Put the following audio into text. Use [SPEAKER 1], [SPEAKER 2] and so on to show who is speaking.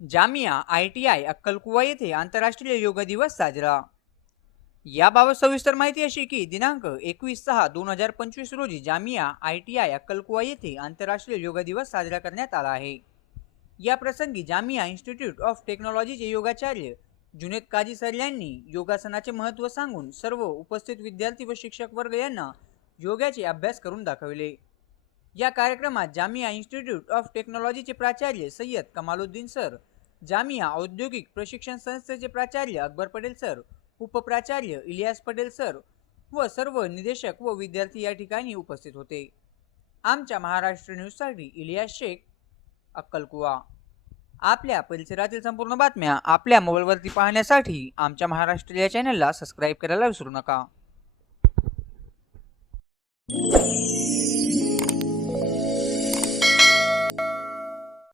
[SPEAKER 1] Jamia I T I अक्कलकुवा येथे आंतरराष्ट्रीय योग दिवस साजरा. याबाबत सविस्तर माहिती अशी की दिनांक एकवीस सहा दोन हजार पंचवीस रोजी जामिया आय टी आय अक्कलकुवा येथे आंतरराष्ट्रीय योग दिवस साजरा करण्यात आला आहे. या प्रसंगी जामिया इन्स्टिट्यूट ऑफ टेक्नॉलॉजीचे योगाचार्य जुनेद काजी सर यांनी योगासनाचे महत्त्व सांगून सर्व उपस्थित विद्यार्थी व शिक्षक वर्ग यांना योगाचे अभ्यास करून दाखविले. या कार्यक्रमात जामिया इन्स्टिट्यूट ऑफ टेक्नॉलॉजीचे प्राचार्य सय्यद कमालुद्दीन सर जामिया औद्योगिक प्रशिक्षण संस्थेचे प्राचार्य अकबर पटेल सर उपप्राचार्य इलियास पटेल सर व सर्व निदेशक व विद्यार्थी या ठिकाणी उपस्थित होते. आमच्या महाराष्ट्र न्यूजसाठी इलियास शेख अक्कलकुवा. आपल्या परिसरातील संपूर्ण बातम्या आपल्या मोबाईलवरती पाहण्यासाठी आमच्या महाराष्ट्र या चॅनलला सबस्क्राईब करायला विसरू नका.